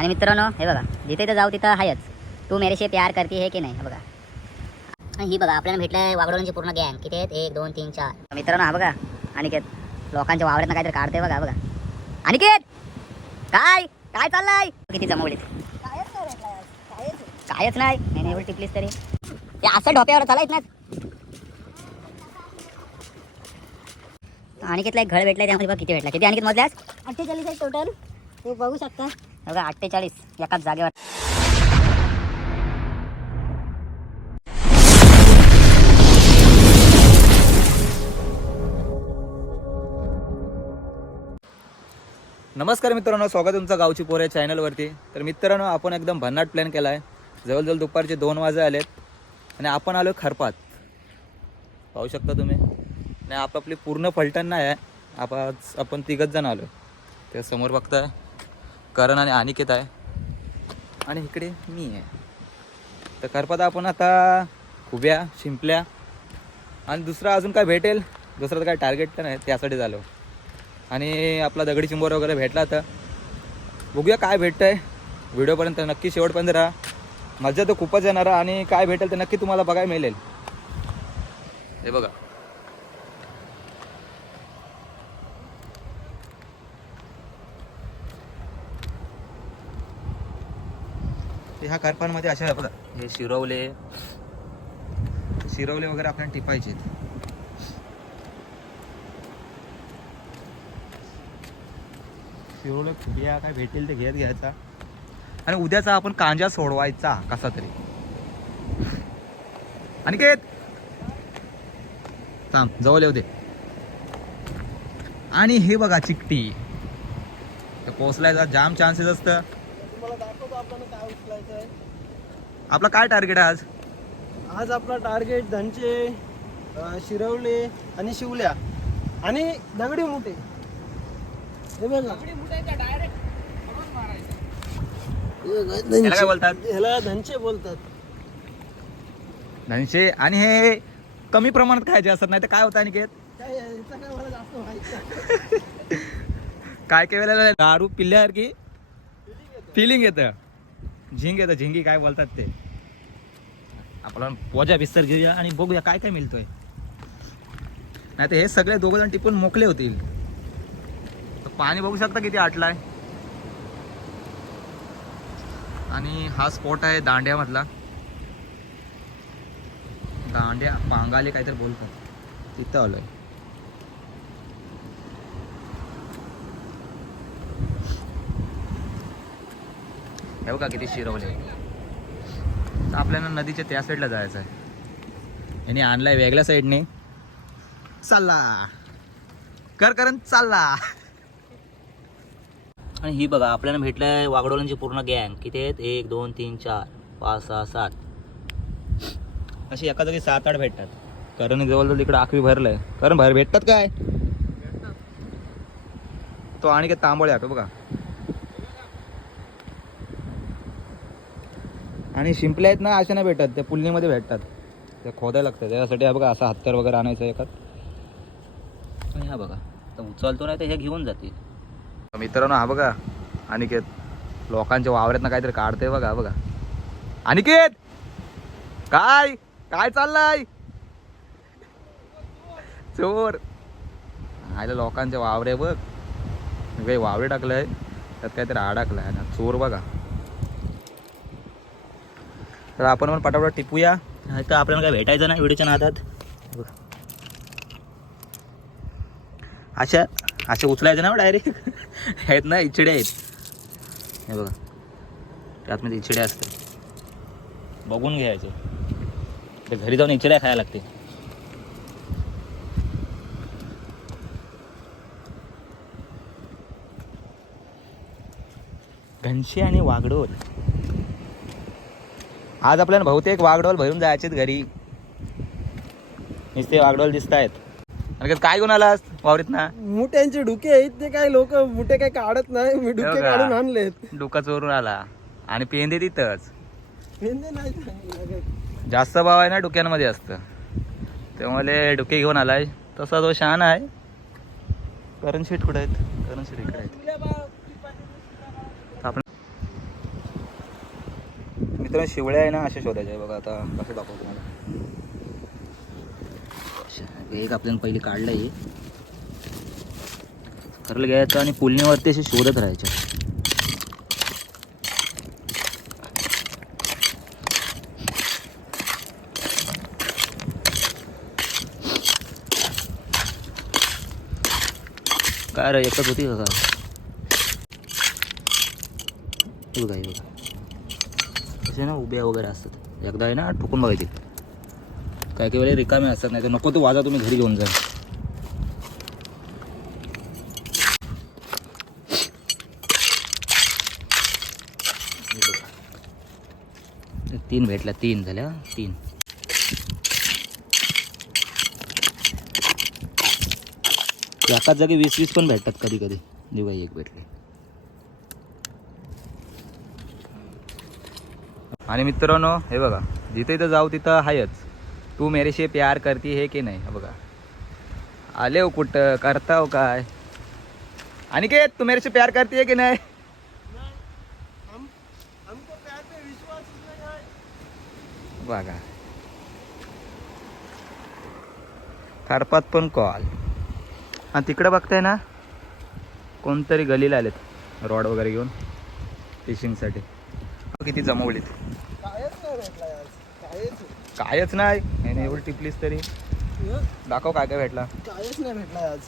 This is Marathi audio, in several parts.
आणि मित्रांनो हे बघा जिथे इथं जाऊ तिथं आहेच. तू मेरेशी प्यार करते हे की नाही हे बघा. आणि ही बघा आपल्याला भेटलं वागडोलांची पूर्ण गँग किती आहेत? एक दोन तीन चार. मित्रांनो हा बघा अनिकेत लोकांच्या वावरात काहीतरी काढते बघा बघा. अनिकेत! काय? काय चाललंय? किती जमवलीत? कायच नाही. नाही एवढी टिपलीस तरी. ते असं ढोप्यावर चालायच ना अनिकेतला एक घळ भेटलाय त्यामध्ये बघ किती भेटला किती अनिकेत मोजल्यास? अठ्ठेचाळीस आहे टोटल ते बघू शकता. बघा अठ्ठेचाळीस एकाच जागेवर. नमस्कार मित्रांनो स्वागत तुमचं गावची पोर या चॅनलवरती. तर मित्रांनो आपण एकदम भन्नाट प्लॅन केला आहे जवळजवळ दुपारचे दोन वाजे आलेत आणि आपण आलो खरपात. पाहू शकता तुम्ही. आणि आपापली पूर्ण फलटण नाही आहे. आप आपण तिघच जण आलो त्या समोर बघताय. करण आणि अनिकेत आहे. आणि इकडे मी आहे. तर करपात आपण आता उभ्या शिंपल्या. आणि दुसरं अजून काय भेटेल? दुसरं तर काय टार्गेट तर नाही त्यासाठी झालो. आणि आपला दगडी चिंबोर वगैरे भेटला तर. बघूया काय भेटतं आहे व्हिडिओपर्यंत नक्की शेवटपर्यंत राहा. मजा तर खूपच येणार आणि काय भेटेल तर नक्की तुम्हाला बघायला मिळेल. हे बघा. ह्या करपांमध्ये अशा आहे बघा. हे शिरवले. शिरवले वगैरे आपल्याला टिपायचे. शिरवले खुबिया काय भेटेल ते घेत घ्यायचा. आणि उद्याचा आपण कांजा सोडवायचा कसा तरी. अनिकेत! थांब जवळ येऊ दे. आणि हे बघा चिकटी. ते पोचलायचा जाम चान्सेस असतं. दाखवतो आपल्याला काय उचलायचं आहे? आपला काय टार्गेट आहे आज? आज आपला टार्गेट धनचे अं, शिरवले आणि शिवल्या. आणि दगडी मुठे. हे बघा. हे बघा, याला काय धनचे. बोलतात? ह्याला धनचे बोलतात. धनशे आणि हे कमी प्रमाणात खायचे असतात नाही तर काय होतं अनिकेत काय याचं काय मला जास्त माहिती नाही. काय काय वेळेला दारू पिल्यासारखी फिलिंग येतं. झिंग येतं झिंगी काय बोलतात ते? आपण पोजा बिस्तर घेऊया आणि बघूया काय काय मिळतोय. नाही तर हे सगळे दोघ जण टिपून मोकले होतील. पाणी बघू शकता किती आटलाय. आणि हा स्पॉट आहे दांड्यामधला. दांड्या पांगाले काहीतरी बोलतो. तिथं आलोय. हे बघा किती शिरवले. तर आपल्याला नदीच्या त्या साईडला जायचं आहे. याने आणलाय वेगळ्या साईडने चालला. कर करण चालला. आणि ही बघा आपल्याला भेटलंय वागडोळांची पूर्ण गँग किती आहेत? एक दोन तीन चार पाच सहा सात. अशी एका जागी सात आठ भेटतात. कारण जवळजवळ तिकडे आखवी भरलंय. कारण भर भेटतात काय? तो आणि काय तांबोळे आहे बघा. आणि शिंपल्या आहेत ना अशा नाही भेटत. त्या पुलनीमध्ये भेटतात. त्या खोदायला लागतात. त्यासाठी हा बघा असा हत्तर वगैरे आणायचं एकात ह्या हा बघा तर उचलतो नाही तर हे घेऊन जातील. मित्रांनो हा बघा अनिकेत लोकांच्या वावरात काहीतरी काढते बघा बघा. अनिकेत! काय? काय चाललंय? चोर. आयला लोकांच्या वावरे बघ. काही वावरे टाकलंय. त्यात काहीतरी अडकलाय ना चोर बघा. तर आपण पण पटापट टिपूया. नाही तर आपल्याला काय भेटायचं नाही व्हिडिओच्या नादात. अशा असे उचलायचं ना डायरेक्ट हो आहेत ना इचडे आहेत. हे बघा. त्यातमध्ये इचडे असते. बघून घ्यायचे. ते घरी जाऊन इचड्या खायला लागते. घनशी आणि वागडोल आज आपल्याला बहुतेक वाघडोल भरून जायचेत घरी. नुसते वाघडोल दिसत आहेत काय घेऊन आलास वावरीत ना मुठ्यांचे डुके आहेत ते काय लोक मुठे काय काढत नाही मी डुके हो? काढून आणलेत. डोका चोरून आला. आणि पेंदे तिथंच. पेंदे नाही. जास्त भाव आहे ना डोक्यांमध्ये असतं. त्यामुळे डोके घेऊन आलाय. तसा तो शहाणा आहे. करण शीट कुठे आहेत? करण शीट इकडे आहेत तुला बा- ती पाहिजे. आपण मित्रांनो शिवळ्या आहे ना अशा शोधायच्या बघा आता कसं दाखवतो तुम्हाला. एक आपल्याला पहिले काढलं आहे. खरलं घ्यायचं आणि पुलनीवरती असे शोधत राहायचे. काय रे एकच होती का बघा. उभ्या वगैरे असतात. एकदा आहे ना ठोकून बघायचे. काही काही वेळेला रिकामे असतात नाही तर नको तो वाजा तुम्ही घरी घेऊन जा. तीन भेटल्या तीन झाल्या तीन. एकाच जागी वीस वीस पण भेटतात कधी कधी. दिवाळी एक भेटले. आणि मित्रांनो हे बघा जिथे इथं जाऊ तिथं आहेच तू मेरेशी प्यार करती हे की नाही? बघा. आले हो कुठं? करता हो काय? आणि काय तू मेरेशी प्यार करती है की नाही? बघा. खारपात पण कॉल आणि तिकडं बघताय ना? कोणतरी गलीला आलेत. रॉड वगैरे घेऊन फिशिंगसाठी किती जमवलीत कायच नाही भेटला आज कायच नाही. याने एवढी टिपलीस तरी? दाखव काय काय भेटला. कायच नाही भेटला आज.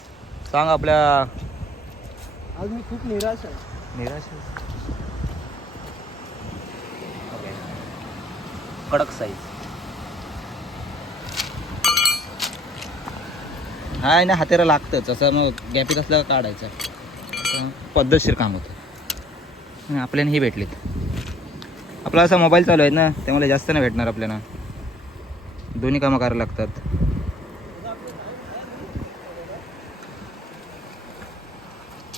सांग आपल्या आज मी खूप निराश आहे. निराश कडक साईज हाय ना हातेरा लागतंच. असं मग गॅपीत असलं काढायचं? पद्धतशीर काम होतं. आणि आपल्याला ही भेटलीत. आपला असा मोबाईल चालू आहे ना त्यामुळे जास्त नाही भेटणार आपल्याला. दोन्ही कामं करायला लागतात.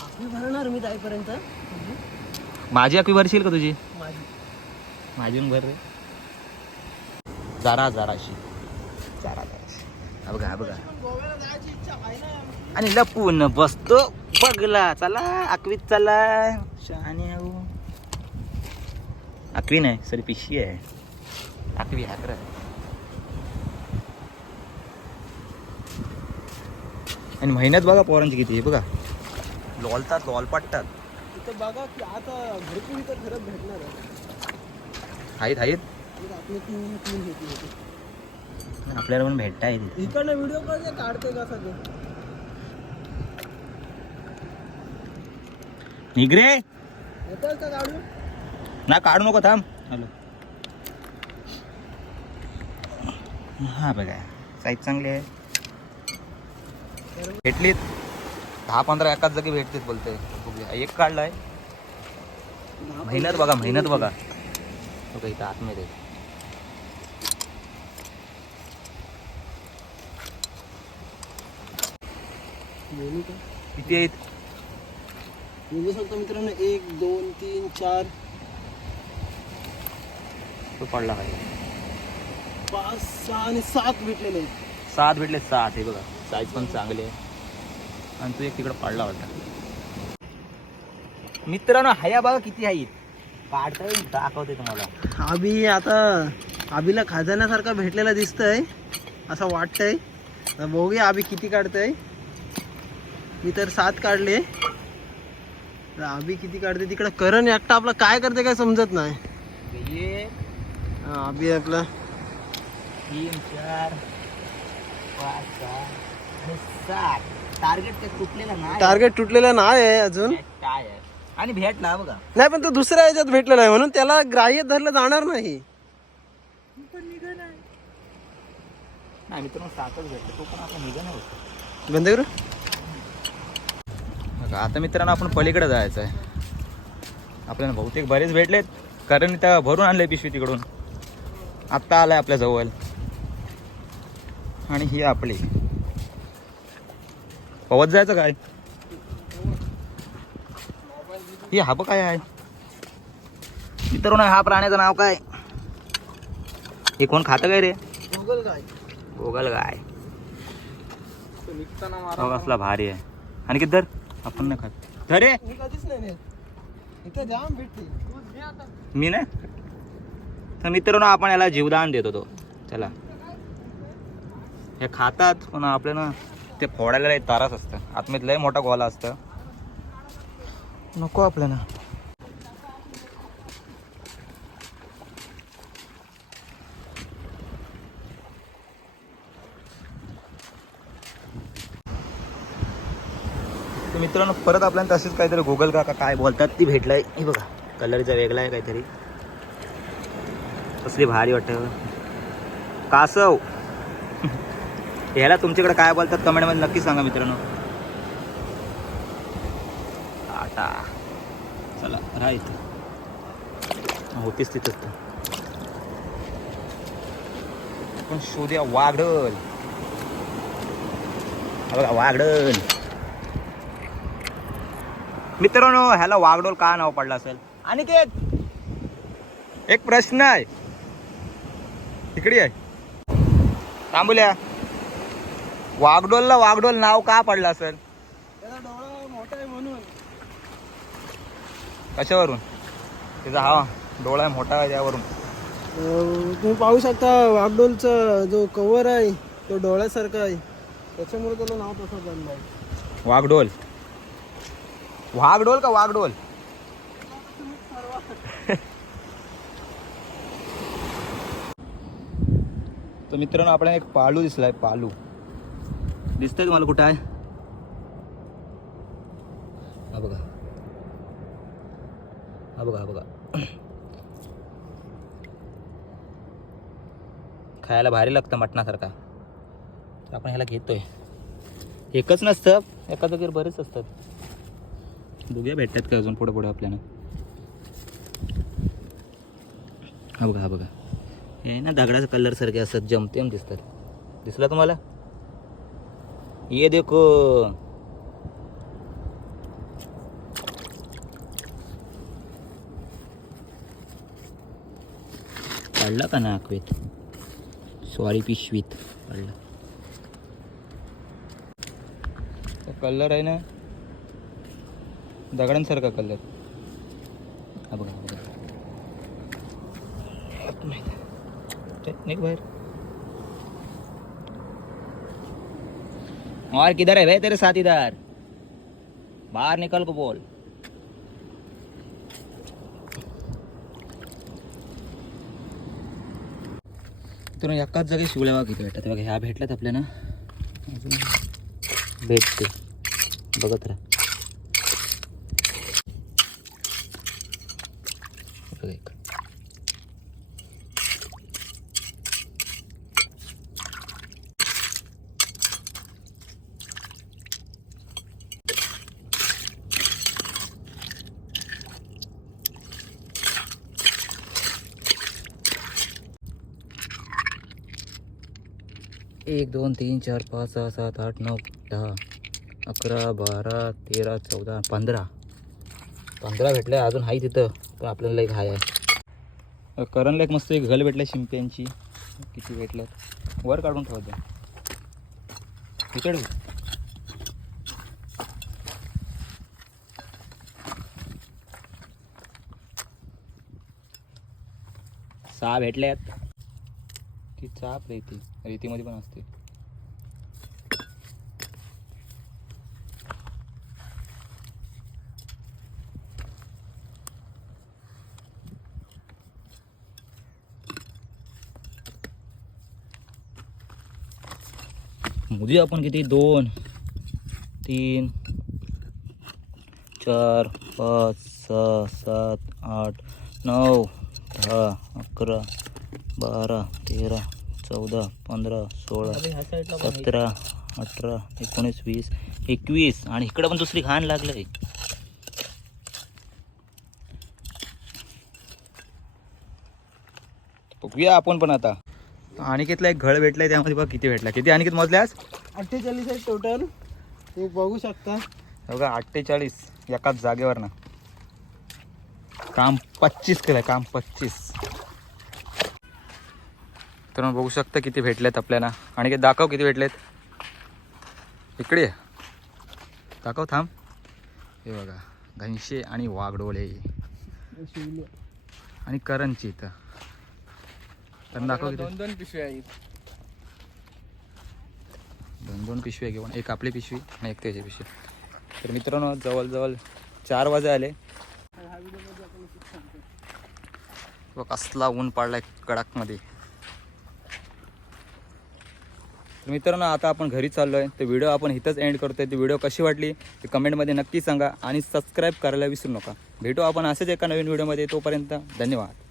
आपली भरणार मी जाईपर्यंत माझी अकवी भरशील का तुझी? माझी. भर रे. जरा जराशी. जरा जराशी. हा बघा हा बघा. आणि लपून बसतो. बघला चला अकवीत चला. शहाणी आहो अकवी नाही सॉरी पिशवी आहे. अकवी हाकर आणि महिन्यात बघा पोरांची किती आहे बघा. लोलतात लोलपाटतात इथं बघा की आता भरपूर इथं खरंच भेटणार आहे. आहेत आहेत इथं आपले तीन तीन होती होती. आपल्याला पण भेटता येते इकडनं व्हिडिओ कसे काढते का सगळे? निगरे ना काढू नको थांब. हॅलो. हा बघा. साईज चांगली आहे. भेटलीत. दहा पंधरा एकाच जागी भेटतील बोलते. एक काढलाय. मेहनत बघा मेहनत बघा. बघा इथं आतमध्ये. किती आहेत? बघू शकतो मित्रांनो एक दोन तीन चार. तो पडला काय पाच सहा आणि सात भेटलेले आहेत. सात भेटले सात. हे बघा साईज पण चांगली आहे. आणि तू एक तिकडं पडला होता मित्रांनो हया बघा किती काढता येईल दाखवते तुम्हाला. आबी आता आबीला खाजाण्यासारखा भेटलेला दिसतंय असं वाटतंय. बघूया आबी किती काढतंय. मी तर सात काढले. तर आबी किती काढते तिकडं? करण एकटा आपला काय करते काय समजत नाही. आबी आपला. तीन चार. पाच सहा आणि सात टार्गेट ते तुटलेलं नाही. टार्गेट तुटलेला नाही आहे अजून काय आहे? आणि भेटला बघा. नाही पण तो दुसऱ्या ह्याच्यात भेटलेला आहे म्हणून त्याला ग्राह्य धरलं जाणार नाही. नाही मित्रांनो सातच भेटले. तो पण आपण निघा नाही होत बंद करू बघा, आता मित्रांनो आपण पलीकडे जायचं आहे. आपल्याला बहुतेक बरेच भेटलेत. कारण त्या भरून आणले पिशवी तिकडून. आत्ता आलाय आपल्या जवळ. आणि ही आपली. पवत जायचं काय? ही हा बघ काय आहे? मित्रांनो हा प्राण्याचं नाव काय? हे कोण खातं काय रे? गुगल काय गोगल गाय कसला भारी आहे. आणि किती धर? आपण नाही खात. धर रे. मी नाही तू नाही? तर मित्रांनो आपण याला जीवदान देत होतो चला. हे खातात पण आपल्याला ते फोडायला लय तारास असतं. आतमध्ये लय मोठा गोला असतं. नको आपल्याला. तर मित्रांनो परत आपल्याला तसेच काहीतरी गुगल काका काय बोलतात ती भेटलंय. हे बघा कलरचा वेगळा आहे काहीतरी. कसली भारी वाटतं. कासव. ह्याला तुमच्याकडे काय बोलतात कमेंटमध्ये नक्की सांगा मित्रांनो. आता चला राहायचं होतीच तिथंच तर पण शोध्या वाघडल. बघा वाघडल. मित्रांनो ह्याला वाघडोल का नाव पडलं असेल? आणि ते एक प्रश्न आहे. तिकडे आहे थांबूल्या. वाघडोलला वाघडोल नाव का पडलं त्याचा डोळा मोठा आहे म्हणून. कशावरून? त्याचा हा डोळा मोठा आहे त्यावरून. तुम्ही पाहू शकता वाघडोलचा जो कवर आहे तो डोळ्यासारखा आहे. त्याच्यामुळे त्याला नाव तसं पडलं आहे. वाघडोल वाघडोल का वाघडोल तर मित्रांनो आपल्याला एक पालू दिसलाय पालू. दिसतंय तुम्हाला कुठं आहे? हा बघा. हा बघा हा बघा. खायला भारी लागतं मटणासारखा. तर आपण ह्याला घेतोय. एकच नसतं एका जागेवर बरेच असतात. बघूया भेटतात का अजून पुढे पुढे आपल्याला? हा बघा हा बघा. हे ना दगडाचा कलर सारखे असतात जमतेम दिसतात. दिसला तुम्हाला? ये देखो। काढला का ना सॉरी पिशवीत काढला कलर आहे ना? दगडांसारखा कलर। हा बघा हा बघा बाहेर और किधर है भाई तेरे साथीदार बाहर निकल को बोल। तर एकाच जागी शिवल्या किती भेटतात बघा ह्या भेटल्यात आपल्याला अजून भेटते बघत राहा बघा एक. एक दोन तीन चार पाच सहा सात आठ नऊ दहा अकरा बारा तेरा चौदा पंधरा. पंधरा भेटल्या अजून आहे तिथं पण आपल्याला एक हाय. आहे करणला एक मस्त एक घल भेटलं शिंप्यांची. किती भेटल्यात? वर काढून ठेवत द्या. तिकडे सहा भेटल्यात. ती चाप रेती रेतीमध्ये पण असते. मोजूया आपण किती? दोन तीन चार पाच सहा सात आठ नऊ दहा अकरा बारा तेरा चौदा पंधरा सोळा सतरा अठरा एकोणीस वीस एकवीस आणि इकडं पण दुसरी घाण लागलंय. बघूया आपण पण आता. अनिकेतला एक घळ भेटलाय त्यामध्ये बघ किती भेटला. किती? अनिकेत मोजल्यास अठ्ठेचाळीस आहे टोटल तुम्ही बघू शकता. बघा अठ्ठेचाळीस एकाच जागेवर ना काम पच्चीस केलंय काम पच्चीस. तर मग बघू शकता किती भेटलेत आपल्याला. आणि ते दाखव किती भेटलेत. इकडे. दाखव थांब. हे बघा घनशे आणि वाघडोळे. आणि करंची इथं पण दाखव किती. दोन दोन पिशव्या आहेत. दोन दोन पिशव्या घेऊन एक आपली पिशवी आणि एक त्याची पिशवी. तर मित्रांनो जवळजवळ चार वाजे आले. व कसला ऊन पडलाय कडकमध्ये. तर मित्रांनो आता आपण घरी चाललो आहे तर व्हिडिओ आपण इथंच एंड करतो आहे ती व्हिडिओ कशी वाटली ते कमेंटमध्ये नक्की सांगा आणि सबस्क्राईब करायला विसरू नका. भेटू आपण असेच एका नवीन व्हिडिओमध्ये. तोपर्यंत धन्यवाद.